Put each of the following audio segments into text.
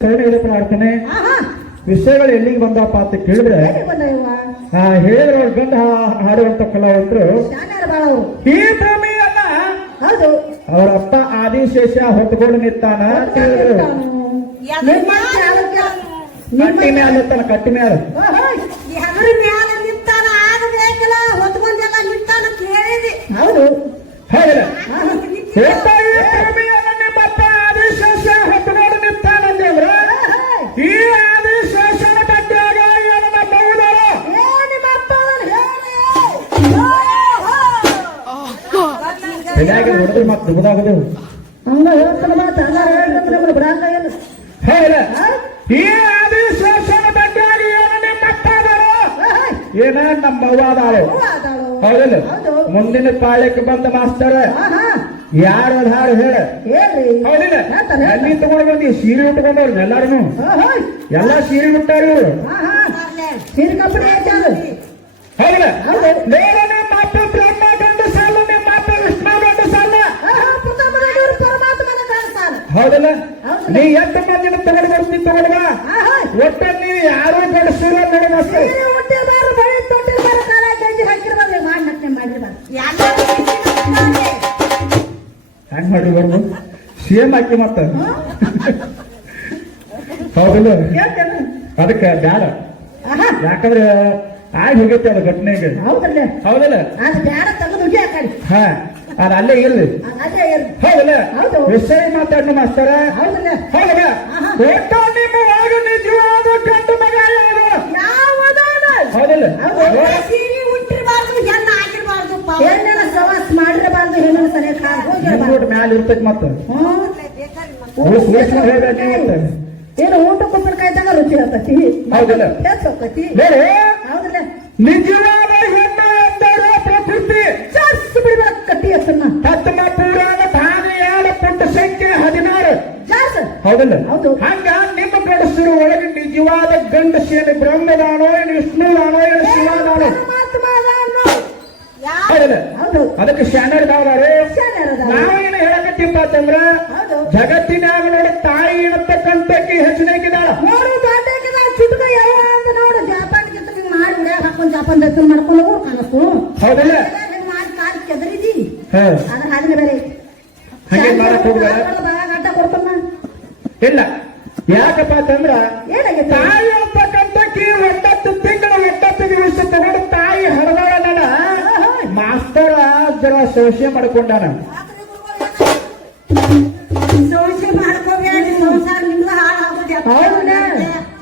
ಪ್ರಾರ್ಥನೆ ವಿಷಯಗಳು ಎಲ್ಲಿಗೆ ಬಂದಪ್ಪ ಅಂತ ಕೇಳಿದ್ರೆ ಹೇಳಿದ್ರೆ ಅವ್ರ ಗಂಡ ಹಾಡುವಂತ ಕಲಾವಂತರು ಈ ಭೂಮಿಯನ್ನ ಅವರ ಅಪ್ಪ ಆದಿಶೇಷ ಹೊತ್ಕೊಂಡು ನಿಂತಾನ ಕಟ್ಟಿ ಮ್ಯಾಲ ನಿಂತಾನ ಕಟ್ಟಿ ಮ್ಯಾಲ ಹೌದು ಹೌದಲ್ಲ ನಿಮ್ಮಪ್ಪ ಆದಿಶೇಷ ಹೊತ್ಕೊಂಡು ನಿಂತಾನಂದ್ರೆ ಅಂದ್ರ ಈ ಆದಿಶೇಷನ ಬಡ್ಡಿಯಾಗ ಏನನ್ನ ಬಹುದಾರ ಹೊಡೆದ್ರೆ ಮತ್ತೆ ದುಬದಾಗದು ಹಂಗ ಹೇಳ್ತಾನ ಮಾತು ಹೌದಲ್ಲ ಈ ಆದಿಶೇಷನ ಬಡ್ಡಿಯಾಗ ಏನ ನಿಮ್ಮಪ್ಪ ಅದಾರ ಏನ ನಮ್ಮ ಅವ್ವಾದಾಳು ಹೌದಲ್ಲ ಮುಂದಿನ ಪಾಳ್ಯಕ್ಕೆ ಬಂದ ಮಾಸ್ತರ ಯಾರು ಅದ್ ಹಾಡು ಹೇಳ ಹೌದಿಲ್ಲ ಅಲ್ಲಿ ತಗೊಂಡು ಬಂದಿ ಸೀರೆ ಉಟ್ಕೊಂಡವ್ರು ಎಲ್ಲಾರು ಎಲ್ಲಾ ಸೀರೆ ಉಟ್ಟಾರ ಇವರು ಹೌದಿಲ್ಲ ನಿಮ್ಮ ಅಪ್ಪ ಬ್ರಹ್ಮ ಗಂಡು ಸಾಲ ನಿಮ್ಮ ಅಪ್ಪ ವಿಷ್ಣು ಗಂಡು ಸಾಲ ಹೌದಲ್ಲ ನೀ ಎಂತ ಮಂದಿನ ತಗೊಂಡು ಬರ್ತೀನಿ ತಗೊಂಡ ಒಟ್ಟ ನೀವು ಯಾರು ಗಂಡಸರು ನಡೆದ ಹೆಂಗ್ ಮಾಡಿ ಬರ್ದು ಸೇಮ್ ಹಾಕಿ ಮತ್ತ ಹೌದಲ್ಲ ಅದಕ್ಕೆ ಬ್ಯಾಡ ಯಾಕಂದ್ರೆ ಆಗಿ ಹೋಗೈತೆ ಅದು ಘಟನೆಗೆ ಹೌದಲ್ಲ ಹಾ ಅದ ಅಲ್ಲೇ ಇರ್ಲಿ ಹೌದಲ್ಲ ವಿಷಯ ಮಾತಾಡೋಣ ಮಾಸ್ತರ ಹೌದಲ್ಲ ಒಟ್ಟ ನಿಮ್ಮ ಒಳಗ ನಿಜವಾದ ಗಂಡು ಮಗ ಹೌದಲ್ಲ ಮ್ಯಾಲ ಇರ್ತೈತಿ ಮತ್ತ ಏನು ಊಟ ಕುಪ್ಪನಕಾಯ್ದಾಗ ರುಚಿ ಆಗ್ತತಿ ಹೌದಲ್ಲ ಹೌದಲ್ಲ ನಿಜವಾದ ಹೆಣ್ಣು ಎಂದರೆ ಪ್ರಕೃತಿ ಬಿಡ್ಬೇಕ ಕಟ್ಟಿ ಹೆಸರನ್ನ ಪದ್ಮ ಪುರಾಣ ಧಾನ್ಯಾಳ ಪುಟ್ಟ ಸಂಖ್ಯೆ 16 ಹೌದಲ್ಲ ಹಂಗ ನಿಮ್ಮ ಗಂಡಸರು ಒಳಗೆ ನಿಜವಾದ ಗಂಡಸೇನು ಬ್ರಹ್ಮದಾನೋ ಏನು ವಿಷ್ಣುದಾನೋ ಏನು ಶಿವದಾನೋ ಅದಕ್ಕೆ ಶಾಣರ್ ನಾವೇನು ಹೇಳಕತ್ತಿಪ್ಪ ಅಂತಂದ್ರ ಜಗತ್ತಿನಾಗ ನೋಡಿ ತಾಯಿ ಇರತಕ್ಕಂತಕ್ಕೆ ಹೆಚ್ಚಿನಾಗಿದ್ದಾಳ ನೋಡು ಜಾಪಾನ್ ಮಾಡಿ ಹಾಕೊಂಡು ಜಾಪಾನ್ ದರ್ಶನ ಮಾಡ್ಕೊಂಡು ಕಾಣಿಸ್ತು ಹೌದಲ್ಲ ಕೆದರಿದಿ ಅದನ್ನ ಬೇರೆ ಹಂಗೆ ಮಾಡಕ್ ಹೋಗ್ಬೇಡ ಗಂಟ ಕೊಡ್ತಾನ ಇಲ್ಲ ಯಾಕಪ್ಪ ಅಂತಂದ್ರ ತಾಯಿ ಇರ್ತಕ್ಕಂತಕ್ಕಿ 9 ತಿಂಗಳ 9 ದಿವಸ ತಗೊಂಡು ತಾಯಿ ಹರದಾಳಲ್ಲ ಮಾಸ್ತರ ಜರ ಸೋಷೆ ಮಾಡ್ಕೊಂಡಾನ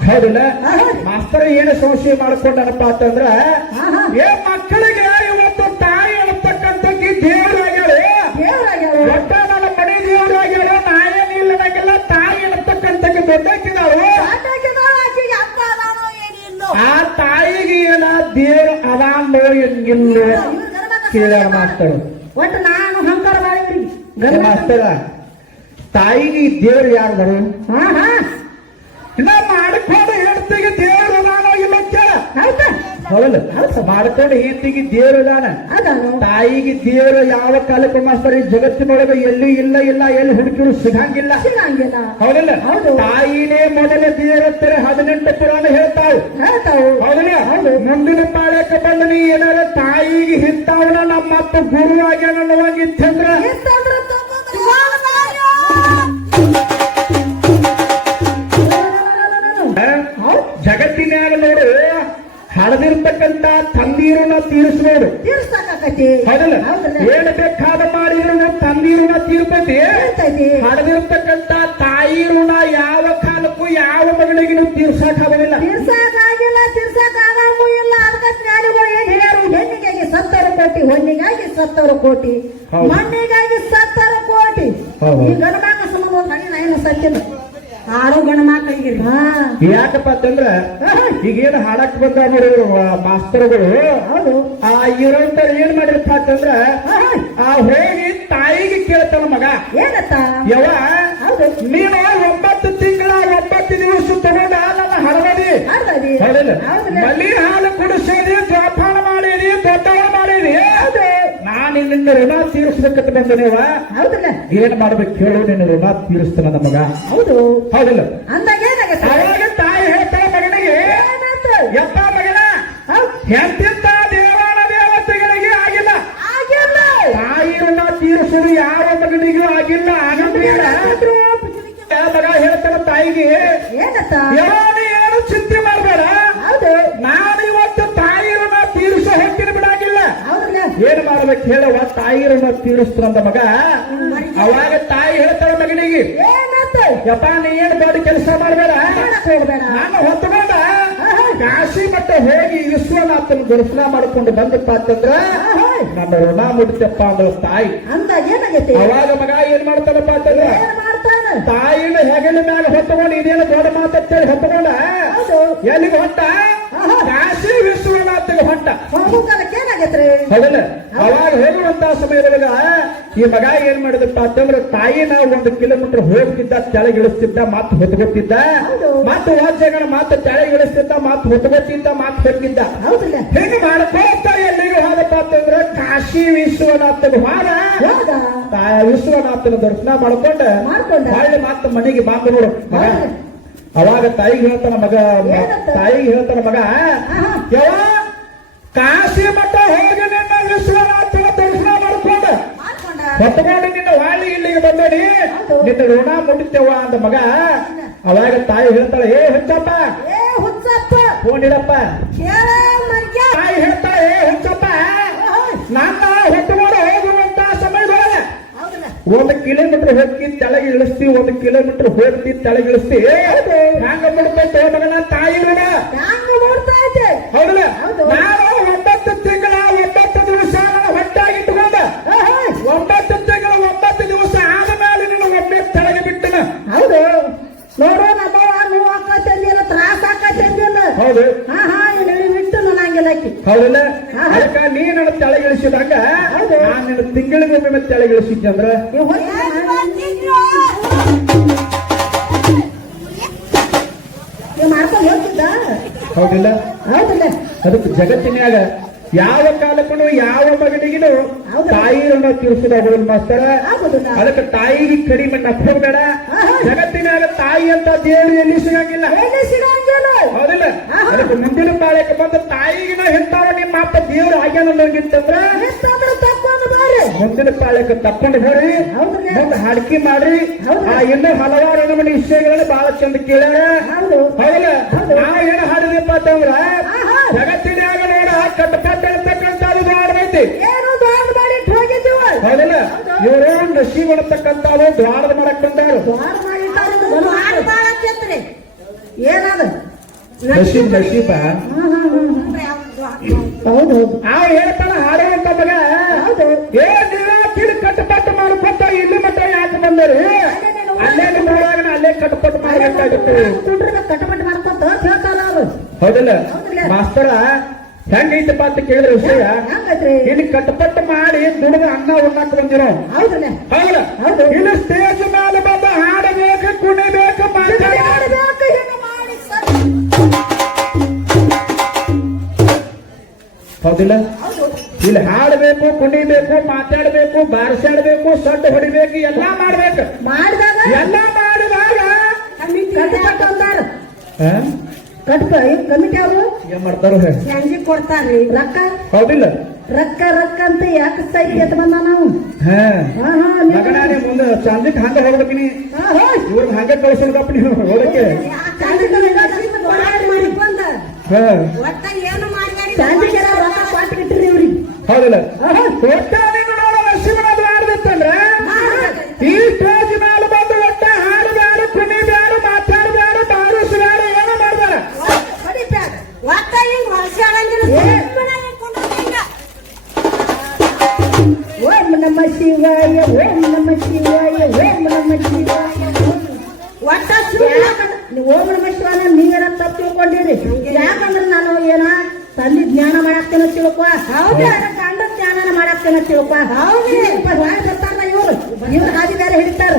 ಹೌದಲ್ಲ ಮಾಸ್ತರ ಏನು ಸಂಶಯ ಮಾಡ್ಕೊಂಡನಪ್ಪ ಅಂತಂದ್ರ ಮಕ್ಕಳಿಗೆ ಇವತ್ತು ತಾಯಿ ಅನ್ನತಕ್ಕಂಥಕ್ಕೆ ದೇವರಾಗ್ಯಾಳ ಒಟ್ಟ ನನ್ನ ಮನೆ ದೇವರಾಗ್ಯಾಳ ನಾಯೇನಿಲ್ಲದಾಗೆಲ್ಲ ತಾಯಿ ಅನ್ನತಕ್ಕಂಥಕ್ಕೆ ದೊಡ್ಡಕ್ಕಿದಾಳು ಆ ತಾಯಿಗೆ ಏನ ದೇವ್ರು ಅದಾಂಬೋ ಹೆಂಗಿಲ್ಲ ಕೇಳ ಮಾಸ್ತರ ಒಟ್ಟು ನಾನು ಹಂಕಾರ ಮಾಡಿ ಮಾಸ್ತರ ತಾಯಿಗೆ ದೇವ್ರು ಯಾರು ಇನ್ನ ಮಾಡ್ಕೊಂಡು ಹೆಂಡತಿಗೆ ದೇವ್ರು ಅದಾನೋ ಇಲ್ಲ ಹೌದಲ್ಲ ಮಾಡ್ಕೊಂಡು ಹೆಂಡತಿಗೆ ದೇವ್ರು ಅದಾನ ತಾಯಿಗೆ ದೇವ್ರು ಯಾವ ಕಾಲಕ್ಕೂ ಮಾಸ್ತರ ಈ ಜಗತ್ತಿನೊಳಗೆ ಎಲ್ಲಿ ಇಲ್ಲ ಎಲ್ಲಿ ಹುಡುಕಿರು ಸಿಗಂಗಿಲ್ಲ ಹೌದಲ್ಲ ತಾಯಿನೇ ಮೊದಲ ದೇವರತ್ತರ 18 ಪುರಾಣ ಹೇಳ್ತಾವು ಹೌದಲ್ಲ ಮುಂದಿನ ಪಾಳ್ಯಕ್ಕೆ ಬಂದ ನೀ ಏನಾರ ತಾಯಿಗೆ ಹಿಂತಾವನ ನಮ್ಮಪ್ಪ ಗುರು ಆಗ್ಯಾನ ಅನ್ನುವಂಗಿತ್ತಂದ್ರ ಜಗತ್ತಿನಾಗ ನೋಡು ಹಳದಿರ್ತಕ್ಕಂತ ತಂದೀರನ್ನ ತೀರಿಸ್ಬೋದು ಹೌದಲ್ಲ ಏನು ಬೇಕಾದ ಮಾಡಿದ್ರು ತಂದೀರನ್ನ ತೀರ್ಪತಿ ಹಳದಿರ್ತಕ್ಕಂತ ತಾಯಿ ಋಣ ಯಾವ ಕಾಲಕ್ಕೂ ಯಾವ ಮಗಳಿಗೂ ತೀರ್ಸಕ್ ಆಗೋದಿಲ್ಲ ತೀರ್ಸಕ್ಕಾಗೂ ಇಲ್ಲ ಅದಕ್ಕೆ ಜ್ಞಾನಿಗಳು ಏನ್ ಹೇಳ್ಯಾರು ಹೆಣ್ಣಿಗಾಗಿ 70 ಕೋಟಿ ಹೊನ್ನಿಗಾಗಿ 70 ಕೋಟಿ ಮಣ್ಣಿಗಾಗಿ 70 ಕೋಟಿ ಈ ಗಣಮಾಕ ಸಂಬಂಧ ಏನು ಸತ್ಯದ ಹಾಡು ಗಣಮಾಕಳಿಗೆ ಯಾಕಪ್ಪ ಅಂತಂದ್ರ ಈಗೇನು ಹಾಡಕ್ ಬಂದ ನೋಡಿ ಮಾಸ್ತರ್ಗಳು ಆ ಇರೋಂತ ಏನ್ ಮಾಡಿರಪ್ಪ ಅಂತಂದ್ರ ಆ ಹೋಗಿ ತಾಯಿಗೆ ಕೇಳ್ತಾನ ಮಗ ಏನತ್ತ ಯವ ನೀನು 9 ತಿಂಗಳ 9 ದಿವಸ ತಗೊಂಡ ನನ್ನ ಹಡಬದಿ ಮಲ್ಲಿ ಹಾಲು ಕುಡಿಸೇದಿ ಜೋಪಾನ ಮಾಡೇದಿ ದೊಡ್ಡವಳ ಮಾಡೇದಿ ನಾನು ನಿನ್ನ ಋಣ ತೀರಿಸ್ಬೇಕಂತ ಬಂದನೇವ ಹೌದಲ್ಲ ಏನ್ ಮಾಡ್ಬೇಕು ಕೇಳು ನಿನ್ನ ಋಣ ತೀರಿಸ್ತಾನ ನಮಗ ಹೌದು ಹೌದಲ್ಲ ಅಂದಾಗ ಏನಾಗೈತೆ ಅವಾಗ ತಾಯಿ ಹೇಳ್ತಾಳ ಮಗನಿಗೆ, ಏನಾಯ್ತು ಯಪ್ಪ ಮಗನ, ಹೌದ್ ಎಂತಿಂತ ದೇವಾನ ದೇವತೆಗಳಿಗೆ ಆಗಿಲ್ಲ, ಆಗಿಲ್ಲ ತಾಯಿ ಋಣ ತೀರಿಸಲು ಯಾವ ಮಗನಿಗೂ ಆಗಿಲ್ಲ. ಆಗಂದ್ರೇನ? ಮಗ ಹೇಳ್ತಾನ ತಾಯಿಗೆ, ಏನತ್ತ ಯಾವನು ಏನು ಚಿಂತೆ ಮಾಡಬೇಡ, ಹೌದು ನಾನು ಇವತ್ತು ತಾಯಿ ಋಣ ತೀರಿಸೋ ಹೋಗ್ತೀನಿ ಬಿಡಾಗಿಲ್ಲ. ಹೌದಲ್ಲ ಏನ್ ಮಾಡ್ಬೇಕು ಹೇಳುವ, ತಾಯಿ ಋಣ ತೀರಿಸ್ತಂದ ಮಗ. ಅವಾಗ ತಾಯಿ ಹೇಳ್ತಾಳ ಮಗನಿಗೆ, ಏನಾಯ್ತು ಯಪ್ಪ ನೀ ಏನ್ ದೊಡ್ಡ ಕೆಲಸ ಮಾಡಬೇಡ, ಮಾಡಕ್ ಹೋಗ್ಬೇಡ ನಾನು ಹೊತ್ತುಕೊಂಡ ಕಾಶಿ ಮಟ್ಟ ಹೋಗಿ ವಿಶ್ವನಾಥನ ದರ್ಶನ ಮಾಡ್ಕೊಂಡು ಬಂದಪ್ಪ ಅಂತಂದ್ರ ನಮ್ಮ ಋಣ ಮುಡಿತಪ್ಪ ಅಂದ್ರ ತಾಯಿ. ಅಂದ ಏನಾಗೈತಿ ಅವಾಗ ಮಗ ಏನ್ ಮಾಡ್ತಾನಪ್ಪ ಅಂತಂದ್ರ ಏನ್ ಮಾಡ್ತಾನ ತಾಯಿನ ಹೆಗಲ ಮ್ಯಾಲ ಹೊತ್ತಕೊಂಡು ಇದೇನು ದೊಡ್ಡ ಮಾತಂತೇಳಿ ಹೊತ್ತಕೊಂಡ ಹೌದು ಎಲ್ಲಿಗೆ ಹೊಂಟ, ಕಾಶಿ ವಿಶ್ವನಾಥಗೆ ಹೊಂಟ. ಹೋಗೋ ಕಾಲಕ್ಕೆ ಏನಾಗೈತ್ರಿ ಹೌದಲ್ಲ? ಅವಾಗ ಹೋಗುವಂತ ಸಮಯದೊಳಗ ಈ ಮಗ ಏನ್ ಮಾಡಿದಪ್ಪ ಅಂತಂದ್ರೆ ತಾಯಿನ 1 ಕಿಲೋಮೀಟರ್ ಹೋಗ್ತಿದ್ದ, ತೆಳಗಿಳಿಸ್ತಿದ್ದ, ಮಾತು ಹೊತ್ಕೊತಿದ್ದ, ಹೌದು. ಮಾತು ವಾದ್ಯಗಳ ಮಾತು ತೆಳಗಿಳಿಸ್ತಿದ್ದ, ಮಾತು ಹೊತ್ಕೊತಿದ್ದ, ಮಾತು ಹೊತ್ತಿದ್ದ. ಹೌದಿಲ್ಲ ಹೆಂಗ್ ಮಾಡ್ಕೋತ ಎಲ್ಲಿಗೆ ಹೋದಪ್ಪ ಅಂತಂದ್ರೆ ಕಾಶಿ ವಿಶ್ವನಾಥನ ಹೋದ. ಹೌದಾ ವಿಶ್ವನಾಥನ ದರ್ಶನ ಮಾಡ್ಕೊಂಡ ಮಾಡ್ಕೊಂಡ ಹೊಳ್ಳಿ ಮಾತು ಮನೆಗೆ ಬಾಂಧ ನೋಡು ಮಗ. ಹೌದು. ಅವಾಗ ತಾಯಿಗೆ ಹೇಳ್ತಾನ ಮಗ, ಏನಂತ? ತಾಯಿಗೆ ಹೇಳ್ತಾನ ಮಗ, ಆಹಾ. ಯಾವ ಕಾಶಿ ಮಠ ಹೋಗಿ ನಿನ್ನ ವಿಶ್ವನಾಥನ ದರ್ಶನ ಮಾಡ್ಕೊಂಡ ಮಾಡ್ಕೊಂಡ ಹೊತ್ತಕೊಂಡು ನಿನ್ನ ವಾಳಿ ಇಲ್ಲಿಗೆ ಬಂದಡಿ, ಹೌದು. ನಿನ್ನ ಋಣ ಮುಡಿತೇವ ಅಂದ ಮಗ. ಅವಾಗ ತಾಯಿ ಹೇಳ್ತಾಳೆ, ಏ ಹುಚ್ಚಪ್ಪ ಏ ಹುಚ್ಚಪ್ಪ ಫೋನ್ ಇಡಪ್ಪ. ಕೇಳ ಮರ್ಯ ತಾಯಿ ಹೇಳ್ತಾಳೆ, ಏ ಹುಚ್ಚಪ್ಪ ನನ್ನ ಹೊತ್ತುಕೊಂಡು ಹೋಗುವಂತ ಸಮಯದೊಳಗೆ ಹೌದಲ್ಲ 1 ಕಿಲೋಮೀಟರ್ ಹೋಗಿ ತೆಳಗೆ ಇಳಿಸ್ತಿ, 1 ಕಿಲೋಮೀಟರ್ ಹೋಗಿ ತೆಳಗೆ ಇಳಿಸ್ತಿ, ಹ್ಯಾಂಗ ಬಿಡ್ತೈತೆ ಮಗನ ತಾಯಿ ಋಣ. ಹ್ಯಾಂಗ ನೋಡ್ತಾ ಇದ್ದೆ ಹೌದಲ್ಲ? ಹೌದು. ನಾನು 9 ತಿಂಗಳ 9 ದಿವಸ ನನ್ನ ಹೊಟ್ಟಾಗಿಟ್ಟುಕೊಂಡ, 9 ತಿಂಗಳ 9 ದಿವಸ ಆದ ಮೇಲೆ ನಿನ್ನ ಒಮ್ಮೆ ತೆಳಗೆ ಬಿಟ್ಟನ. ಹೌದು ನೋಡು ನಮ್ಮವ್ವ ನೋವು ಆಕೈತೆ ಅಂದಿಲ್ಲ, ತ್ರಾಸ ಆಕೈತೆ ಅಂದಿಲ್ಲ. ಹೌದು ಹಾ ಇಲ್ಲಿ ಬಿಟ್ಟು ನನಂಗಿಲ್ಲ ಆಕಿ ಹೌದಲ್ಲ? ಅದಕ್ಕ ನೀ ನನ್ನ ತೆಳಗಿಳಿಸಿದಾಗ ಹೌದು. ನಾನು ನಿನ್ನ ತಿಂಗಳಿಗೊಮ್ಮೆ ತೆಳಗಿಳಿಸಿದ್ದೆ ಅಂದ್ರ ಮಾಡ್ಕೊಂಡು ಹೋಗ್ತಿದ್ದ ಹೌದಿಲ್ಲ? ಹೌದಲ್ಲ ಅದಕ್ಕೆ ಜಗತ್ತಿನ್ಯಾಗ ಯಾವ ಕಾಲಕ್ಕೂ ಯಾವ ಮಗನಿಗೂ ಹೌದು. ತಾಯಿ ಋಣ ತೀರಿಸೋದು ಮಾಸ್ತರ. ಆಗುದಿಲ್ಲ ಅದಕ್ಕೆ ತಾಯಿಗೆ ಕಡಿಮೆ ನಪ್ಪಬೇಡ. ಜಗತ್ತಿನಾಗ ತಾಯಿ ಅಂತ ದೇವರು ಎಲ್ಲಿ ಸಿಗಂಗಿಲ್ಲ. ಎಲ್ಲಿ ಸಿಗಂಗಿಲ್ಲ ಹೌದಿಲ್ಲ? ಆಹಾ. ಅದಕ್ಕೆ ಮುಂದಿನ ಪಾಳ್ಯಕ್ಕೆ ಬಂದ ತಾಯಿಗಿನ ಹೆಂತಾವ ನಿಮ್ಮ ಅಪ್ಪ ದೇವ್ರು ಆಗ್ಯಾನಂಗಿತ್ತಂದ್ರ ಎಷ್ಟಾದ್ರೂ ತಕ್ಕೊಂಡು ಬರ್ರಿ ಮುಂದಿನ ಪಾಳ್ಯಕ್ಕೆ ತಕ್ಕೊಂಡು ಹೋರಿ, ಹೌದ್ರಿ ಮುಂದೆ ಹಾಡಿಕೆ ಮಾಡ್ರಿ. ಹೌದು. ಇನ್ನೂ ಹಲವಾರು ನಮ್ಮನೆ ವಿಷಯಗಳನ್ನ ಬಹಳ ಚಂದ ಕೇಳ್ಯಾರ. ಹೌದು ಹೌದಲ್ಲ? ಹೌದು. ನಾ ಏನು ಹಾಡಿದಪ್ಪ ಅಂತಂದ್ರ ಆಹಾ. ಜಗತ್ತಿನಾಗ ನೋಡ ಕಟ್ಟಪಟ್ಟ ಅಂತಕ್ಕಂಥದ್ದು ಮಾಡಬೈತಿ. ಏನು ದಾನ ಮಾಡಿ ಹೋಗಿದ್ದೀವ ಹೌದಲ್ಲ? ಇವರು ನಶೀಬ್ ಅನ್ನತಕ್ಕಂಥವು ದ್ವಾರದ ಮಾಡಕ್ ಬಂದಾರು. ದ್ವಾರ ಮಾಡಿಟ್ಟಾರೆ ದ್ವಾರ ಮಾಡಾಕತ್ರಿ ಏನದ ನಶೀಬ್ ನಶೀಬ ಹೌದು ಹೌದು ಆ ಹೇಳ್ತಾನ ಹಾಡುವಂತ ಮಗ, ಹೌದು ಏ ನೀವ ಕಿಡಿ ಕಟ್ಟಪಟ್ಟು ಮಾಡ್ಕೊತ ಇಲ್ಲಿ ಮಟ್ಟ ಯಾಕೆ ಬಂದರಿ? ಅಲ್ಲೇ ನಿಮ್ಮೊಳಗ ಅಲ್ಲೇ ಕಟ್ಟಪಟ್ಟು ಮಾಡಬೇಕಾಗಿತ್ತು. ದುಡ್ರನ್ನ ಕಟ್ಟಪಟ್ಟು ಮಾಡ್ಕೊಂತ ಹೇಳ್ತಾರ ಅವ್ರು ಹೌದಲ್ಲ? ಹೌದಲ್ಲ? ಮಾಸ್ತರ ಹೆಂಗೈತಪ್ಪ ಅಂತ ಕೇಳಿದ್ರೆ ವಿಷಯ, ಹೆಂಗೈತ್ರಿ ಇಲ್ಲಿ ಕಟ್ಟಪಟ್ಟು ಮಾಡಿ ದುಡಿದ ಅನ್ನ ಉಣ್ಣಾಕ ಬಂದಿರೋ. ಹೌದಲ್ಲ ಹೌದಲ್ಲ? ಹೌದು. ಇಲ್ಲಿ ಸ್ಟೇಜ್ ಮೇಲೆ ಬಂದು ಹಾಡಬೇಕು, ಕುಣಿಬೇಕು, ಮಾತಾಡಬೇಕು. ಮಾಡ್ಬೇಕು, ಹಿಂಗ ಮಾಡಿ ಹೌದಿಲ್ಲ? ಹೌದು ಇಲ್ಲಿ ಹಾಡಬೇಕು, ಕುಣಿಬೇಕು, ಮಾತಾಡಬೇಕು, ಬಾರಿಸಾಡಬೇಕು, ಸಡ್ಡು ಹೊಡಿಬೇಕು, ಎಲ್ಲಾ ಮಾಡ್ಬೇಕು. ಮಾಡಿದಾಗ ಎಲ್ಲಾ ಮಾಡಿದಾಗ ಕಟ್ಟಪಟ್ಟು ಅಂದಾರ ಆ? ಕಟ್ಪ ಕಮಿಟಿ ಅವರು ಏನ್ ಮಾಡ್ತಾರ? ಸಂಜೆ ಕೊಡ್ತಾರ್ರಿ ರೊಕ್ಕ ಹೌದಿಲ್ಲ? ರೊಕ್ಕ ರೊಕ್ಕ ಅಂತ ಯಾಕೆ ಸೈತಿ ಎತ್ ಬಂದ ನಾವು ಹಾ ಹಾ ಹಾ ಮಗನಾನೆ ಮುಂದೆ ಚಾಂದಿಕ್ ಹಂಗ ಹೋಗ್ಬೇಕಿನಿ, ಹೋಯ್ ಇವ್ರಿಗೆ ಹಂಗ ಕಳ್ಸೋದಪ್ಪ ನೀವು ಹೋಗಕ್ಕೆ. ಮಾಡಿಕೊಂಡ ಹಾ ಒಟ್ಟ ಏನು ಮಾಡಿ ಸಂಜೆಗೆಲ್ಲ ರೊಕ್ಕ ಕೊಟ್ಟಿಟ್ರಿ ಇವ್ರಿಗೆ ಹೌದಿಲ್ಲ? ಒಟ್ಟಾರೆ ನೋಡ ಶಿವನದು ಆಡ್ದಿತ್ತಂದ್ರ ಈ ಸ್ಟೇಜ್ ಮೇಲೆ ಬಂದು ಒಟ್ಟ ಹಾಡಬ್ಯಾಡ, ಕುಣಿಬ್ಯಾಡ, ಮಾತಾಡಬ್ಯಾಡ, ಬಾರಿಸಬ್ಯಾಡ, ಏನೋ ಮಾಡ್ಬೇಡ. ಒಟ್ಟ ಹಿಂಗ್ ವರ್ಷ ಓಂ ನಮ ಶಿವಾಯ ಓಂ ನಮ ಶಿವಾಯ ಓಂ ನಮ ಶಿವಾಯ ಒಟ್ಟ ಓಂ ನಮ ಶಿವಾಯ ನೀವೇನ ತಪ್ಪು ತಿಳ್ಕೊಂಡಿರಿ. ಯಾಕಂದ್ರೆ ನಾನು ಏನ ತಂದೆ ಜ್ಞಾನ ಮಾಡಾಕ್ತೇನೆ ತಿಳ್ಕೊ. ಹೌದು ಗಂಡ ಜ್ಞಾನ ಮಾಡಾಕ್ತೇನೆ ತಿಳ್ಕೊ. ಹೌದು ಬರ್ತಾರ ಇವ್ರು ಇವ್ರು ಹಾದಿ ಬೇರೆ ಹಿಡಿತಾರ.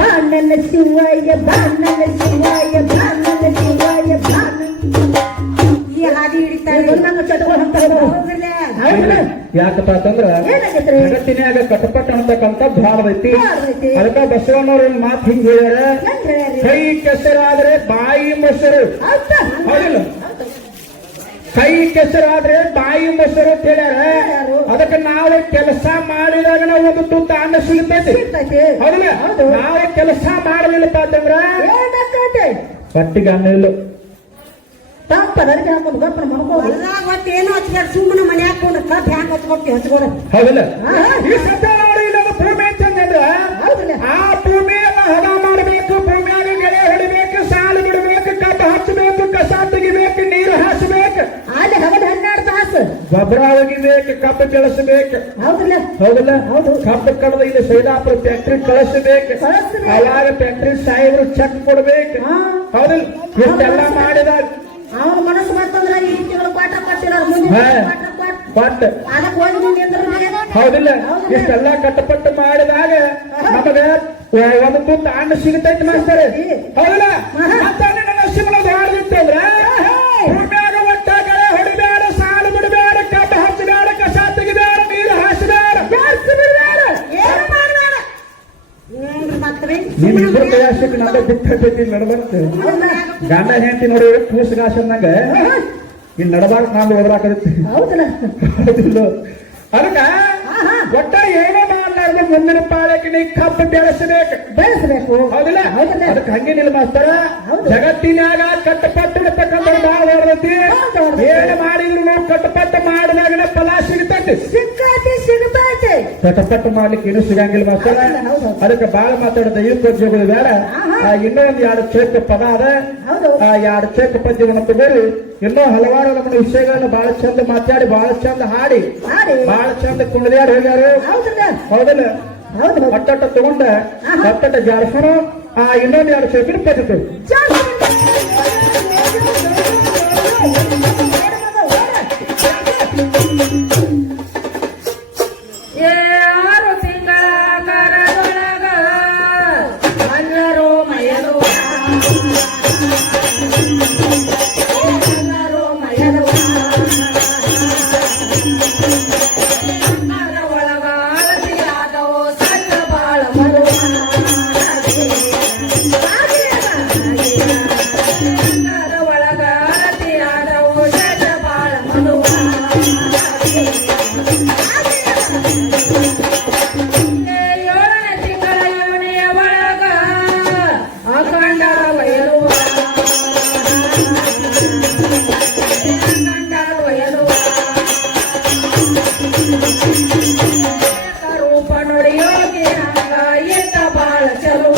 ಬಾಣನ ಶಿವಾಯ ಬಾಣನ ಶಿವಾಯ ಬಾಣನ ಶಿವಾಯ ಬಾಣ ಈ ಹಾದಿ ಹಿಡಿತಾರೆ. ಚಟಗಳು ಅಂತ ಹೌದಿಲ್ಲ? ಯಾಕಪ್ಪ ಅಂತಂದ್ರ ಏನಾಗೈತ್ರಿ? ಜಗತ್ತಿನ್ಯಾಗ ಕಟಪಟ ಅಂತಕ್ಕಂಥ ಭಾಳ ಐತಿ. ಭಾಳ ಐತಿ. ಅದಕ್ಕ ಬಸವಣ್ಣವ್ರ ಮಾತು ಹಿಂಗ್ ಹೇಳ್ಯಾರ, ಹೆಂಗ್ ಹೇಳ್ಯಾರಿ? ಕೈ ಕೆಸರಾದ್ರೆ ಬಾಯಿ ಮೊಸರು. ಹೌದಾ? ಹೌದಿಲ್ಲ? ಹೌದು. ಕೈ ಕೆಸರಾದ್ರೆ ಬಾಯಿ ಮೊಸರು ಅಂತ ಹೇಳ್ಯಾರ. ಹೇಳ್ಯಾರು. ಅದಕ್ಕೆ ನಾವು ಕೆಲಸ ಮಾಡಿದಾಗ ನಾವು ಒಂದು ತುತ್ತ ಅನ್ನ ಸಿಗ್ತೈತಿ. ಸಿಗ್ತೈತಿ. ಹೌದಿಲ್ಲ? ಹೌದು. ನಾವು ಕೆಲಸ ಮಾಡಲಿಲ್ಲಪ್ಪ ಅಂತಂದ್ರ ಏನಾಕೈತಿ? ಹೊಟ್ಟಿಗೆ ಅನ್ನ ಇಲ್ಲ. ತಪ್ಪದರಿಗೆ ಹಾಕೋದು ಗಪ್ಪನ ಮನ್ಕೋದು. ಏನು ಹಚ್ಬೇಡ, ಸುಮ್ಮನೆ ಮನೆ ಹಾಕೊಂಡು ಕಪ್ ಹ್ಯಾಂಗ ಹಚ್ಕೊಡ್ತಿ ಹಚ್ಕೊಡು. ಹೌದಿಲ್ಲ? ಹಾ. ಈ ಸದ್ಯ ನೋಡಿ ಇಲ್ಲೊಂದು ಭೂಮಿ ಅಂತಂದ್ರೆ ಹೌದಿಲ್ಲ? ಆ ಭೂಮಿಯನ್ನ ಹದ ಮಾಡಬೇಕು, ಭೂಮಿಯಾಗ ಗೆಳೆ ಹೊಡಿಬೇಕು, ಸಾಲು ಬಿಡಬೇಕು, ಕಬ್ಬು ಹಚ್ಚಬೇಕು, ಕಸ ತೆಗಿಬೇಕು, ನೀರು ಹಾಸಬೇಕು, ಅಲ್ಲಿ ಹಗಲು 12 ತಾಸು. ಗೊಬ್ಬರ ಒಗಿಬೇಕು, ಕಬ್ಬು ಬೆಳೆಸಬೇಕು. ಹೌದಿಲ್ಲ? ಹೌದಿಲ್ಲ? ಹೌದು. ಕಬ್ಬು ಕಡದ ಇಲ್ಲಿ ಸೈದಾಪುರ ಫ್ಯಾಕ್ಟ್ರಿ ಕಳಿಸಬೇಕು. ಕಳಿಸ್ಬೇಕು. ಅವಾಗ ಫ್ಯಾಕ್ಟ್ರಿ ಸಾಹೇಬರು ಚೆಕ್ ಕೊಡ್ಬೇಕು. ಹಾ. ಹೌದಿಲ್ಲ? ಇಷ್ಟೆಲ್ಲ ಮಾಡಿದಾಗ ಅವನ ಮನಸ್ಸು ಬರ್ತಂದ್ರ ಈ ತಿಂಗಳು ಪಾಠ ಕೊಟ್ಟಿರೋರು ಮುಂದಿನ ಹಾ. ಪಾಠ ಕೊಟ್ಟು ಕೊಟ್ಟ ಅದಕ್ಕೆ ಹೋಗಿ ನೀನ್ ನಿಂದ್ರನೆ. ಹೌದಿಲ್ಲ? ಹೌದಿಲ್ಲ? ಇಷ್ಟೆಲ್ಲ ಕಟ್ಟಪಟ್ಟು ಮಾಡಿದಾಗ ನಮಗೆ ಒಂದು ತುತ್ತ ಅನ್ನ ಸಿಗುತ್ತೈತಿ ಮಾಸ್ತಾರೆ. ಹೌದಿಲ್ಲ? ಮತ್ತೆ ನಿನ್ನ ನಶಿಗಳು ಹಾಡ್ದಿತ್ತಂದ್ರ ಭೂಮಿಯಾಗ ಒಟ್ಟ ಗೆಳೆ ಹೊಡಿಬೇಡ, ಸಾಲು ಬಿಡಬೇಡ, ಕಬ್ಬು ಹಚ್ಚಬೇಡ, ಕಸ ತೆಗಿಬೇಡ, ನೀರು ಹಾಸಬೇಡ, ಜಾಸ್ತಿ ಬಿಡ್ಬೇಡ. ಏನು ಮಾಡ್ಬೇಡ. ಮತ್ತೆ ನೀನ್ ಇಬ್ಬರು ಕೈಯಾಸಕ್ಕೆ ನಾಳೆ ಬಿಟ್ಟೈತಿ ನಡಬಾರ್ದು. ಹೌದಾ? ಗಂಡ ಹೆಂಡತಿ ನೋಡಿ ಕೂಸುಗಾಸಂದಂಗ ಇನ್ ನಡಬಾರ್ದು ನಾನು ಹೋದ್ರಾಕತ್ತೆ. ಹೌದಲ್ಲ? ಹೌದಿಲ್ಲ? ಅದಕ್ಕ ಆಹಾ. ಒಟ್ಟ ಏನೋ ಮಾಡ್ಲಾರ್ದು ಮುಂದಿನ ಪಾಳಕ್ಕೆ ನೀ ಕಬ್ಬು ಬೆಳೆಸಬೇಕು. ಬೆಳೆಸಬೇಕು. ಹೌದಿಲ್ಲ? ಹೌದಲ್ಲ? ಅದಕ್ಕೆ ಹಂಗೇನಿಲ್ಲ ಮಾಸ್ತರ. ಹೌದು. ಜಗತ್ತಿನಾಗ ಕಟ್ಟಪಟ್ಟಿರ್ತಕ್ಕಂಥ ಬಹಳ ಹೊರದೈತಿ. ಹೌದು, ಹೌದು. ಏನು ಮಾಡಿದ್ರು ನಾವು ಕಟ್ಟಪಟ್ಟು ಮಾಡಿದಾಗ ಫಲ ಸಿಗುತ್ತೈತಿ. ಸಿಕ್ಕೈತಿ ಸಿಗ್ತೈತಿ. ಕಟ್ಟಪಟ್ಟು ಮಾಡ್ಲಿಕ್ಕೆ ಏನು ಸಿಗಂಗಿಲ್ಲ ಮಾಸ್ತರ. ಹೌದಲ್ಲ? ಹೌದು. ಅದಕ್ಕೆ ಬಹಳ ಮಾತಾಡೋದು ದೈವಿಕೋದ್ಯೋಗದ ಬೇಡ. ಆಹಾ. ಇನ್ನೊಂದು 2 ಚೇಕ ಪದ ಅದ. ಹೌದು. ಆ 2 ಚೇಕ ಪದ್ಯವನ್ನು ತಗೋರಿ. ಇನ್ನೂ ಹಲವಾರು ನಮ್ಮ ವಿಷಯಗಳನ್ನು ಬಹಳ ಚಂದ ಮಾತಾಡಿ, ಬಹಳ ಚಂದ ಹಾಡಿ, ಮಾಡಿ. ಬಹಳ ಚಂದ ಕುಣಿದಾಡಿ ಹೋಗ್ಯಾರು. ಹೌದಲ್ಲ? ಹೌದಲ್ಲ? ಹೌದು. ಒಟ್ಟಟ್ಟ ತಗೊಂಡ ಒಟ್ಟಟ್ಟ ಜಾಡ್ಸೋಣ. ಇನ್ನೊಂದು 2 ಚೇಕಿನ ಪದ್ಧತಿ. ಯಾರು ತಿಂಗಳ ಕರದೊಳಗ ಎಲ್ಲರೂ ಮಯರುವ, ಎಲ್ಲರೂ ಮಯರುವ, ಅದರ ಒಳಗ ಅಳತಿಯಾದವು ಸಣ್ಣ ಬಾಳ ಬರುವ, ಅದರ ಒಳಗ ಅಳತಿಯಾದವು ಸಣ್ಣ ಬಾಳ ಬರುವ. ಏಳನೇ ತಿಂಗಳ ಯೋನಿಯ ಒಳಗ ಅಖಂಡರ ಬಯರುವ, ಅಖಂಡರ ಬಯರುವ, ರೂಪ ನುಡಿಯೋಗಿ ಹಂಗ ಎತ್ತ ಬಾಳ ಚಲುವ,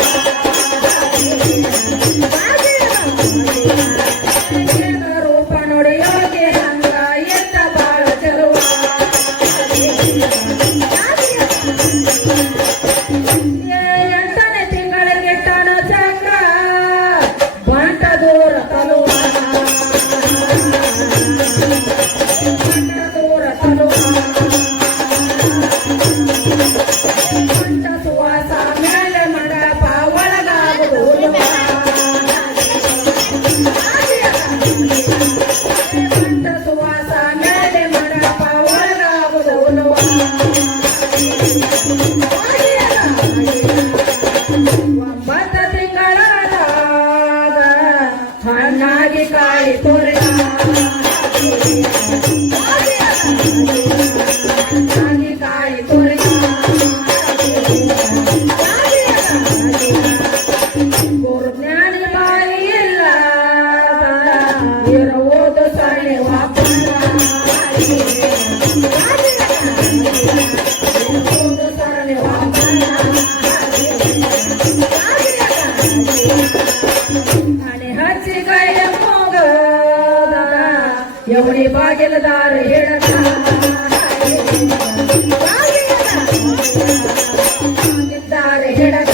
ರೂಪ ನುಡಿಯೋಗಿ ಹಂಗ ಎತ್ತ ಬಾಳ ಚಲುವ. ಎಂಟನೇ ತಿಂಗಳಿಗೆ ಟನ ಚಕ್ರ ಬಂಟ ದೂರ ತಲುವ, ಬಂಟ ದೂರ ತಲುವ, ಬಂಟ ಸುವಾಸ ಮೇಲೆ ಮಂಡಪ ಒಳಗಾಗುವುದು ಬಂಟ ಸುವಾಸ ಮೇಲೆ ಮಂಡಪ ಒಳಗಾಗುವುದು. ಒಂಬತ್ತ ತಿಂಗಳಾದಾಗ ಹಣ್ಣಾಗಿ ಕಾಯಿ ತುರಿ, ಹಣ್ಣಾಗಿ ಕಾಯಿ ತುರಿ, ಗುರುಜ್ಞಾನಿ ಬಾಯಿ ಇಲ್ಲ ಇರುವುದು ಸರಿ ವಾಪರ, ಇರುವುದು ಸರಿ ವಾಪರ. ಹಣೆ ಹಚ್ಚಿ ಕೈಯ ಹೋಗದ ಎವಡಿ ಬಾಗಿಲದಾರ ಹಿಡದ, ಬಾಗಿಲದಾರ ಹಿಡದ,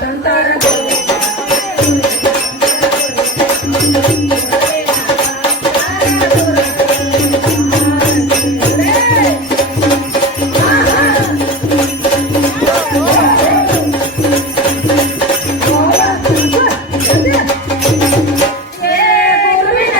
ತಂತಾರ ಗುರುವಿನ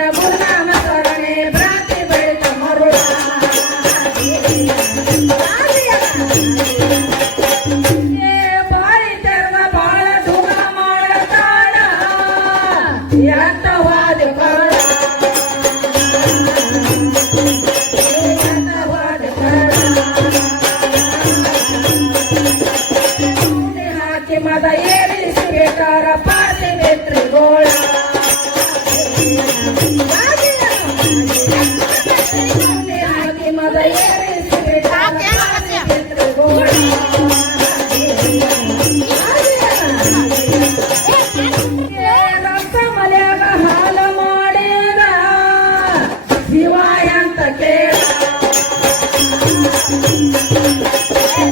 ನಿನ್ನ ಗುರುನಾಮ ಸ್ಮರಣೆ ಭ್ರಾಂತಿ ಬೆಳೆದ ಮರುಳ ಬಾಯಿ ತೆರೆದ ಬಾಳ ಧೂಮ ಮಾಡತಾಳ ಎಂತವಾದ ಕರುಣ ಎಂತವಾದ ಕರುಣ ಹಾಕಿ ಮದ ಏರಿಸಿ ಬೇಕಾರ ಪಾಸಿ ಬೆಟ್ರಿಗೋಳ ಹಾಕಿ ಮದ ಏರಿಸಿ ಬೇಕಾರ ಪಾಸಿ ಬೆಟ್ರಿಗೋಳ ರಕ್ತ ಮಲ್ಯಾಗ ಹಾಲ ಮಾಡಿದ ಶಿವ ಅಂತ ಕೇಳ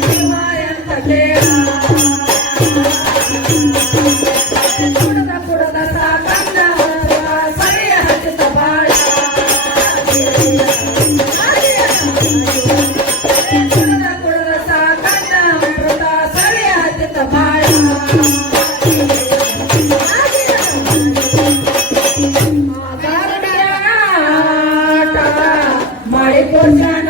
ಶಿವ ಅಂತ ಕೇಳ ಕುಡದ ಕುಡದ ಸಾಕಂದ ಸರಿಯ ಹಚ್ಚಿತ ಬಾಳ ಕುಡದ ಕುಡದ ಸಾಕಂದ ಮೃತ ಸರಿಯ ಹಚ್ಚಿತ ಬಾಳ ಮಾಡಿ ತೋರ್ಸ್ಯಾನ